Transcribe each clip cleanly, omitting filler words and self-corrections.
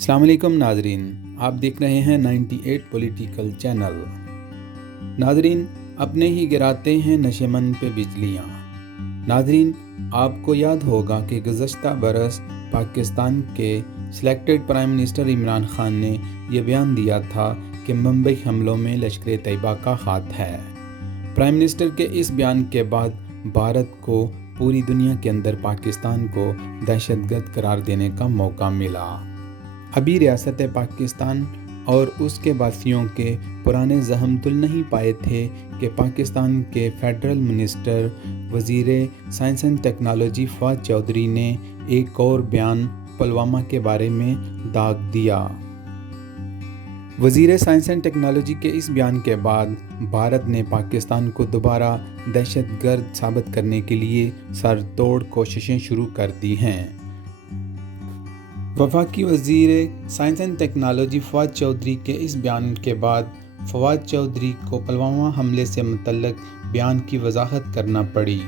अस्सलाम वालेकुम नाजरीन, आप देख रहे हैं 98 पॉलिटिकल चैनल। नाजरीन, अपने ही गिराते हैं नशेमन पे बिजलियाँ। नाजरीन, आपको याद होगा कि गुज़श्ता बरस पाकिस्तान के selected prime minister Imran Khan ने यह बयान दिया था कि मुंबई हमलों में लश्कर तैयबा का हाथ है। प्राइम मिनिस्टर के इस बयान के बाद भारत को पूरी दुनिया के अंदर पाकिस्तान को दहशतगर्द करार देने का मौका मिला। अभी रियासत पाकिस्तान और उसके वासियों के पुराने जख्म तुल नहीं पाए थे कि पाकिस्तान के फेडरल मिनिस्टर वज़ीर science and technology Fawad Chaudhry ने एक और बयान पुलवामा के बारे में दाग दिया। वज़ीर साइंस एंड टेक्नोलॉजी के इस बयान के बाद भारत ने पाकिस्तान को दोबारा दहशतगर्द साबित करने के लिए सर तोड़ कोशिशें शुरू कर दी हैं। वफाकी वज़ीर science and technology Fawad Chaudhry के इस बयान के बाद फवाद चौधरी को पुलवामा हमले से मुतल्लिक बयान की वजाहत करना पड़ी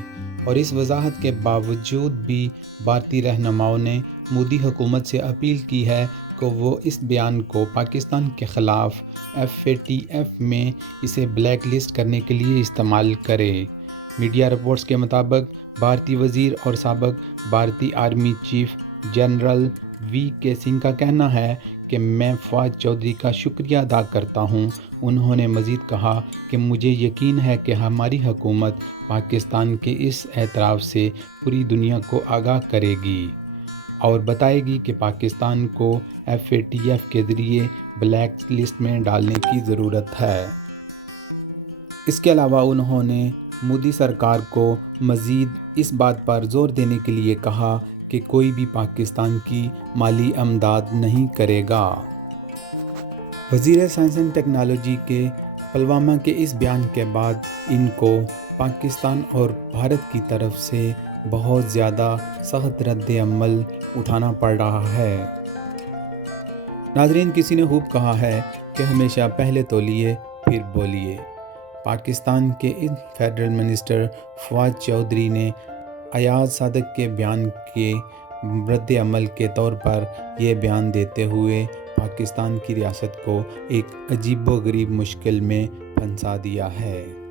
और इस वजाहत के बावजूद भी भारतीय रहनुमाओं ने मोदी हुकूमत से अपील की है कि वो इस बयान को पाकिस्तान के ख़िलाफ़ FATF में इसे ब्लैक लिस्ट करने के लिए इस्तेमाल करे। मीडिया रिपोर्ट्स के मुताबिक भारतीय वज़ीर और साबिक़ भारतीय army chief general VK Singh का कहना है कि मैं फवाद चौधरी का शुक्रिया अदा करता हूं। उन्होंने मज़ीद कहा कि मुझे यकीन है कि हमारी हुकूमत पाकिस्तान के इस एतराफ़ से पूरी दुनिया को आगाह करेगी और बताएगी कि पाकिस्तान को FATF के ज़रिए ब्लैक लिस्ट में डालने की ज़रूरत है। इसके अलावा उन्होंने मोदी सरकार को मज़ीद इस बात पर ज़ोर देने के लिए कहा कि कोई भी पाकिस्तान की माली अमदाद नहीं करेगा। वज़ीर साइंस एंड टेक्नोलॉजी के पुलवामा के इस बयान के बाद इनको पाकिस्तान और भारत की तरफ से बहुत ज़्यादा सख्त रद्द अमल उठाना पड़ रहा है। नाज़रीन, किसी ने खूब कहा है कि हमेशा पहले तोलिए फिर बोलिए। पाकिस्तान के इन फेडरल मिनिस्टर फवाद चौधरी ने अयाज सादिक के बयान के रद्द अमल के तौर पर यह बयान देते हुए पाकिस्तान की रियासत को एक अजीबोगरीब मुश्किल में फंसा दिया है।